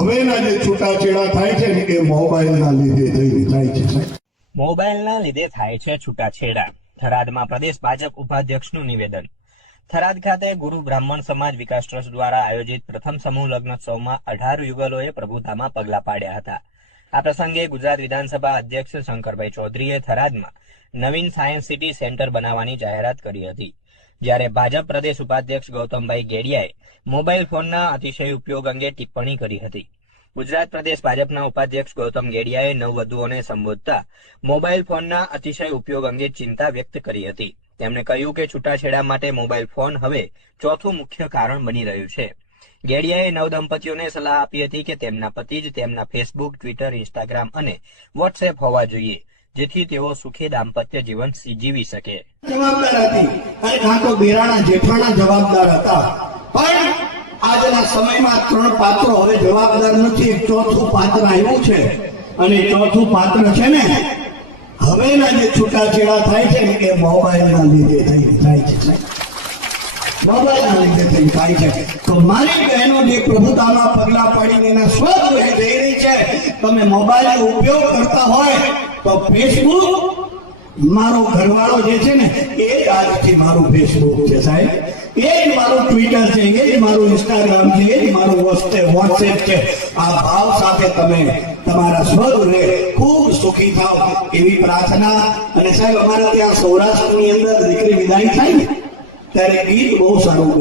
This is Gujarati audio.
હવેના જે છૂટાછેડા થાય છે ને એ મોબાઈલના લીધે થાય છે. મોબાઈલના લીધે થાય છે છૂટાછેડા. થરાદમાં પ્રદેશ ભાજપ ઉપાધ્યક્ષનું નિવેદન. થરાદ ખાતે ગુરુ બ્રાહ્મણ સમાજ વિકાસ ટ્રસ્ટ દ્વારા આયોજિત પ્રથમ સમૂહ લગ્નોત્સવમાં 18 યુગલોએ પ્રભુતામાં પગલાં પાડ્યા હતા. આ પ્રસંગે ગુજરાત વિધાનસભા અધ્યક્ષ શંકરભાઈ ચૌધરીએ થરાદમાં નવીન સાયન્સ સિટી સેન્ટર બનાવવાની જાહેરાત કરી હતી. જ્યારે ભાજપ પ્રદેશ ઉપાધ્યક્ષ ગૌતમભાઈ ગેડિયાએ મોબાઈલ ફોનના અતિશય ઉપયોગ અંગે ટિપ્પણી કરી હતી. ગુજરાત પ્રદેશ ભાજપના ઉપાધ્યક્ષ ગૌતમ ગેડિયાએ નવવધુઓને સંબોધતા મોબાઈલ ફોનના અતિશય ઉપયોગ અંગે ચિંતા વ્યક્ત કરી હતી. તેમણે કહ્યું કે છૂટાછેડા માટે મોબાઈલ ફોન હવે ચોથું મુખ્ય કારણ બની રહ્યું છે. ગેડિયાએ નવદંપતીઓને સલાહ આપી હતી કે તેમના પતિ જ તેમના ફેસબુક, ટ્વિટર, ઇન્સ્ટાગ્રામ અને વોટ્સએપ હોવા જોઈએ, જેથી તેઓ સુખી દાંપત્ય જીવન જીવી શકે. જવાબદાર હતી અને કાં તો બેરાણા જેઠાણા જવાબદાર હતા, પણ આજના સમયમાં 3 પાત્રો હવે જવાબદાર નથી. એક ચોથું પાત્ર આવ્યું છે અને ચોથું પાત્ર છે ને હવેના જે છૂટાછેડા થાય છે ને એ મોબાઈલના લીધે થાય છે. મોબાઈલના લીધે થાય છે. તો મારી બહેનો જે પ્રભુતામાં પગલા પાડીને એના સ્વગૃહે જઈ રહી છે, તમે મોબાઈલનો ઉપયોગ કરતા હોય તો ફેસબુક, મારો ઘરવાળો જે છે ને એ જ આજથી મારું ફેસબુક છે સાહેબ, એ જ મારું ટ્વિટર છે, એ જ મારું ઇન્સ્ટાગ્રામ છે, એ જ મારું વોટ્સએપ છે. આ ભાવ સાથે તમે તમારા સ્વગૃહે ખૂબ સુખી થાવ એવી પ્રાર્થના. અને સાહેબ અમારા ત્યાં સૌરાષ્ટ્રની અંદર દીકરી વિદાય થાય ને ત્યારે ગીત બહુ સારું